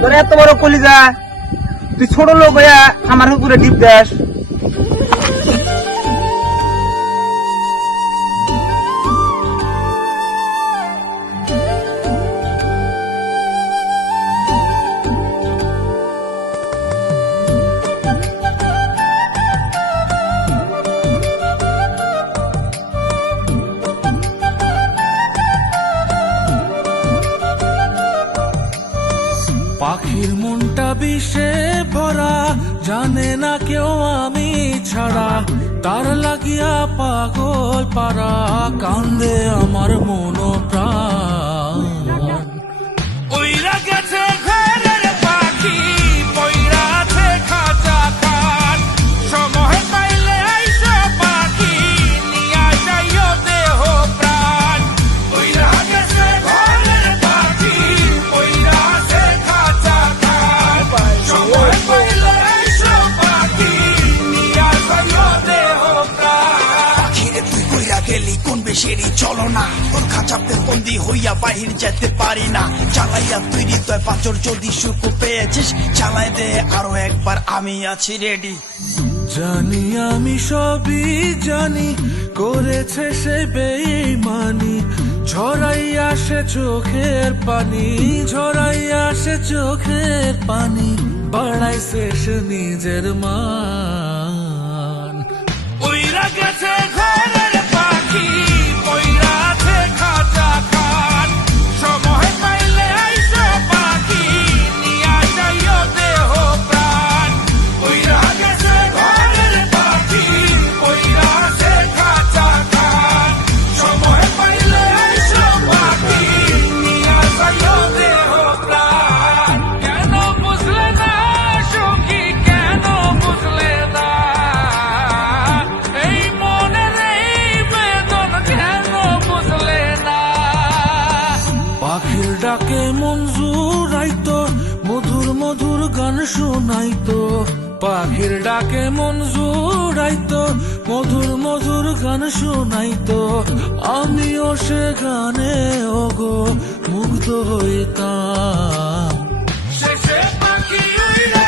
তোর এত বড় কলিজা, তুই ছোট লোক হইয়া আমার উপরে ডিপ দেশ। পাখির মনটা বিষে ভরা, জানে না কেউ আমি ছাড়া, তার লাগিয়া পাগল পারা, কান্দে আমার মন প্রাণ। ওইরা গেছে ঘরের পাখি, পইরা আছে খাঁচা খান, সময় পাইলে আইসো পাখি, নিয়া যাইও দেহ প্রাণ। ওইরা গেছে ঘরের পাখি, পইরা আছে খাঁচা খান, সময় পাইলে আইসো পাখি, নিয়া যাইও দেহ প্রাণ। পাখিরে তুই কইরা গেলি কোন বেশেরই চলো না, তোর খাঁচাতে বন্দি হইয়া বাহির যেতে পারি না। চালাইয়া তুই হৃদয় পাচর, যদি সুখ পেয়েছিস চালাই দে আরো একবার, আমি আছি রেডি। জানি আমি সবই জানি, করেছে সে বেঈমানি, ঝরাইয়া সে চোখের পানি, ঝরাইয়া সে চোখের পানি, বাড়াইছে সে নিজের মান। ওইরা গেছে ঘরের পাখি, পইরা আছে খাঁচা খান, সময় পাইলে আইসো পাখি, নিয়া যাইও দেহ প্রাণ। ওইরা গেছে ঘরের পাখি, পইরা আছে খাঁচা খান, সময় পাইলে আইসো পাখি, নিয়া যাইও দেহ প্রাণ। কেন বুঝলে না সখী, কেন বুঝলে না, এই মনের এই বেদন কেন বুঝলে না। পাখির ডাকে মন জুড়াইতো, মধুর মধুর গান শোনাইতো, পাখির ডাকে মন জুড়াইতো, মধুর মধুর গান শোনাইতো, আমিও সে গানে ওগো মুগ্ধ হইতাম। শেষে পাখি উইরা